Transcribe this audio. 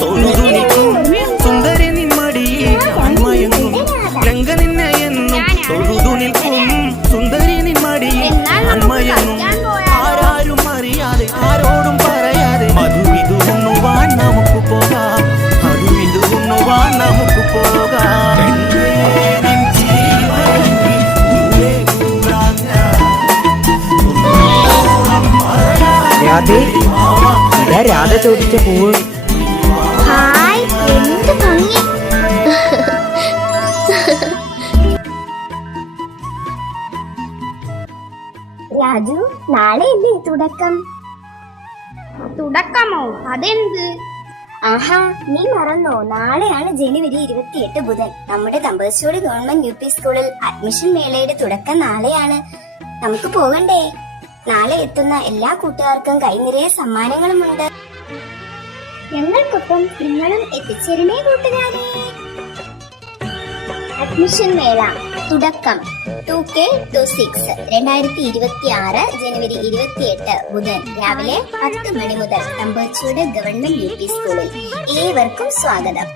തൊഴുതു നിൽക്കും സുന്ദരി നിന്മടിയിൽ ഞാൻ മയങ്ങും ഗംഗ നിന്നെ എന്നും തൊഴുതു നിൽക്കും സുന്ദരി നിന്മടിയിൽ ഞാൻ മയങ്ങും ആരാരും അറിയാതെ ആരോടും പറയാതെ മധുവിധു ഉണ്ണുവാൻ നമുക്ക് പോകാം മധുവിധു ഉണ്ണുവാൻ നമുക്ക് പോകാം രാധ ചോദിച്ച പൂവ്. ഹായ്, എന്ത് ഭംഗി. രാജു, നാളെ അല്ലേ തുടക്കം? തുടക്കമോ? അതെന്ത്? ആഹാ, നീ മറന്നോ? നാളെയാണ് ജനുവരി 28 ബുധൻ. നമ്മുടെ തമ്പശ്ശേരി ഗവൺമെന്റ് UP സ്കൂളിൽ അഡ്മിഷൻ മേളയുടെ തുടക്കം നാളെയാണ്. നമുക്ക് പോകണ്ടേ? നാളെ എത്തുന്ന എല്ലാ കൂട്ടുകാർക്കും കൈനിറയെ സമ്മാനങ്ങളുമുണ്ട്. ഞങ്ങൾക്കൊപ്പം നിങ്ങളും എത്തിച്ചേരണേ കൂട്ടുകാരെ. അഡ്മിഷൻ മേള തുടക്കം 2K26 2026 ജനുവരി 28 ബുധൻ രാവിലെ 10 മണി മുതൽ തമ്പശ്ശേരി ഗവൺമെന്റ് UP സ്കൂളിൽ. ഏവർക്കും സ്വാഗതം.